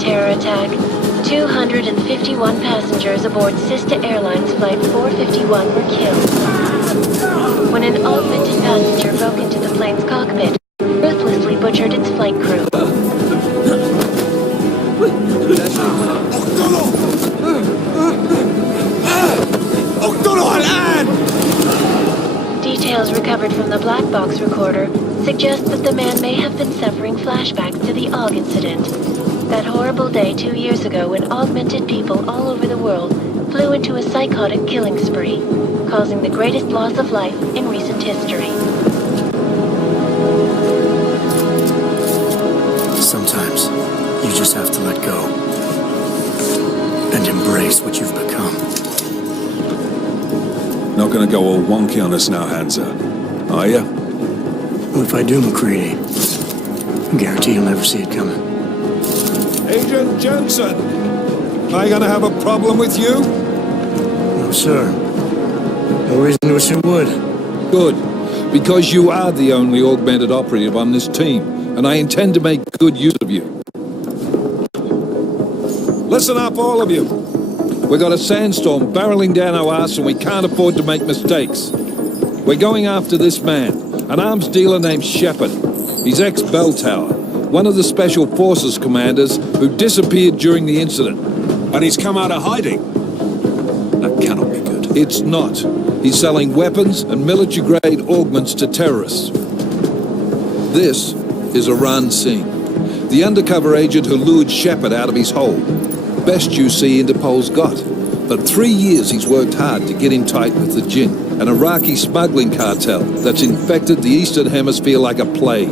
Terror attack. 251 passengers aboard Sister Airlines Flight 451 were killed when an augmented passenger broke into the plane's cockpit, ruthlessly butchered its flight crew. Details recovered from the black box recorder suggest that the man may have been suffering flashbacks to the AUG incident. That horrible day 2 years ago when augmented people all over the world flew into a psychotic killing spree, causing the greatest loss of life in recent history. Sometimes you just have to let go and embrace what you've become. Not gonna go all wonky on us now, Hansa, are ya? Well, if I do, McCready, I guarantee you'll never see it coming. Agent Jensen! Am I gonna have a problem with you? No, sir. No reason to assume would. Good. Because you are the only augmented operative on this team, and I intend to make good use of you. Listen up, all of you. We got a sandstorm barreling down our arse and we can't afford to make mistakes. We're going after this man, an arms dealer named Shepard. He's ex-Bell Tower, one of the Special Forces commanders who disappeared during the incident. And he's come out of hiding. That cannot be good. It's not. He's selling weapons and military-grade augments to terrorists. This is Aran Singh, the undercover agent who lured Shepard out of his hole. Best you see Interpol's got. For 3 years he's worked hard to get him tight with the Jinn, an Iraqi smuggling cartel that's infected the Eastern Hemisphere like a plague.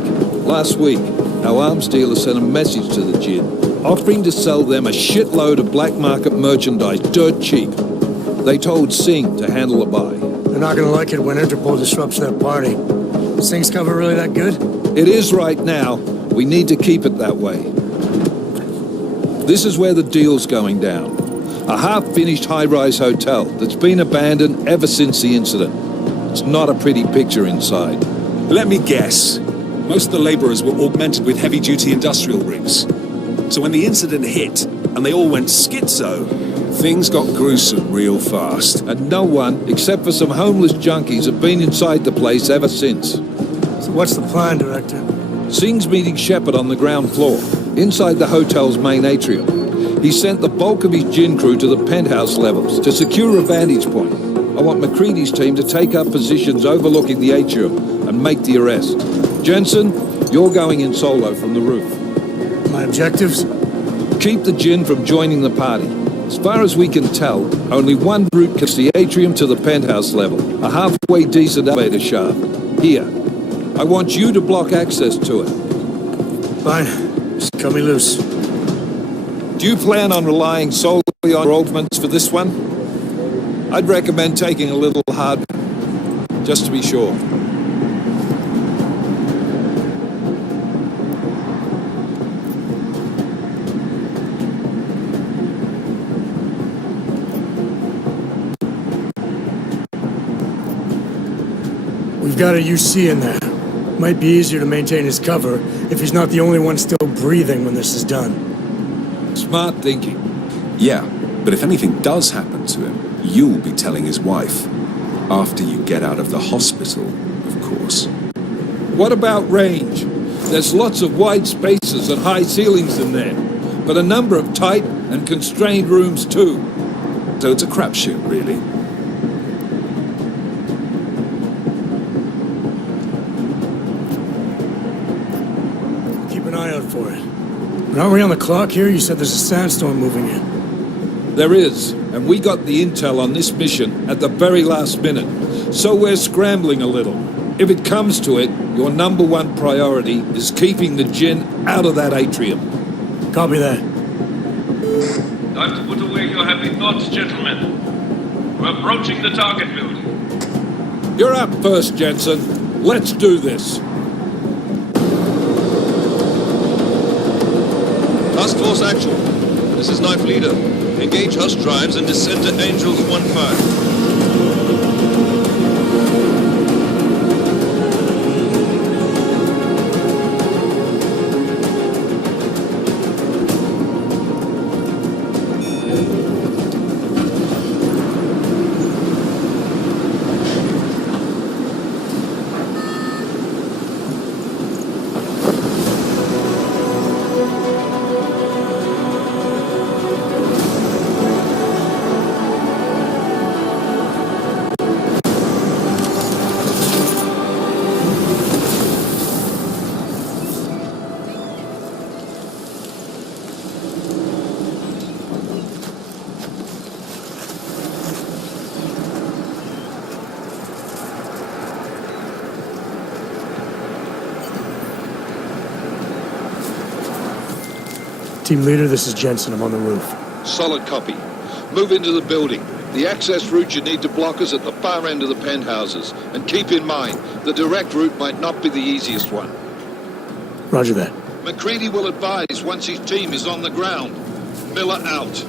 Last week, our arms dealer sent a message to the Jinn, offering to sell them a shitload of black market merchandise dirt cheap. They told Singh to handle the buy. They're not gonna like it when Interpol disrupts their party. Singh's cover really that good? It is right now. We need to keep it that way. This is where the deal's going down. A half-finished high-rise hotel that's been abandoned ever since the incident. It's not a pretty picture inside. Let me guess. Most of the laborers were augmented with heavy-duty industrial rigs. So when the incident hit, and they all went schizo, things got gruesome real fast. And no one, except for some homeless junkies, have been inside the place ever since. So what's the plan, Director? Singh's meeting Shepard on the ground floor, inside the hotel's main atrium. He sent the bulk of his Jinn crew to the penthouse levels to secure a vantage point. I want McCready's team to take up positions overlooking the atrium and make the arrest. Jensen, you're going in solo from the roof. My objectives? Keep the Jinn from joining the party. As far as we can tell, only one route connects the atrium to the penthouse level, a halfway decent elevator shaft. Here. I want you to block access to it. Fine. Just cut me loose. Do you plan on relying solely on augments for this one? I'd recommend taking a little harder, just to be sure. We've got a UC in there. Might be easier to maintain his cover if he's not the only one still breathing when this is done. Smart thinking. Yeah, but if anything does happen to him, you'll be telling his wife. After you get out of the hospital, of course. What about range? There's lots of wide spaces and high ceilings in there, but a number of tight and constrained rooms too. So it's a crapshoot, really. Keep an eye out for it. But aren't we on the clock here? You said there's a sandstorm moving in. There is, and we got the intel on this mission at the very last minute, so we're scrambling a little. If it comes to it, your number one priority is keeping the Jinn out of that atrium. Copy that. Time to put away your happy thoughts, gentlemen. We're approaching the target building. You're up first, Jensen. Let's do this. Task Force Actual. This is Knife Leader. Engage Hush drives and descend to Angels 1-5. Team leader, this is Jensen. I'm on the roof. Solid copy. Move into the building. The access route you need to block is at the far end of the penthouses. And keep in mind, the direct route might not be the easiest one. Roger that. McCready will advise once his team is on the ground. Miller out.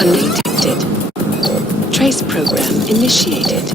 Undetected. Trace program initiated.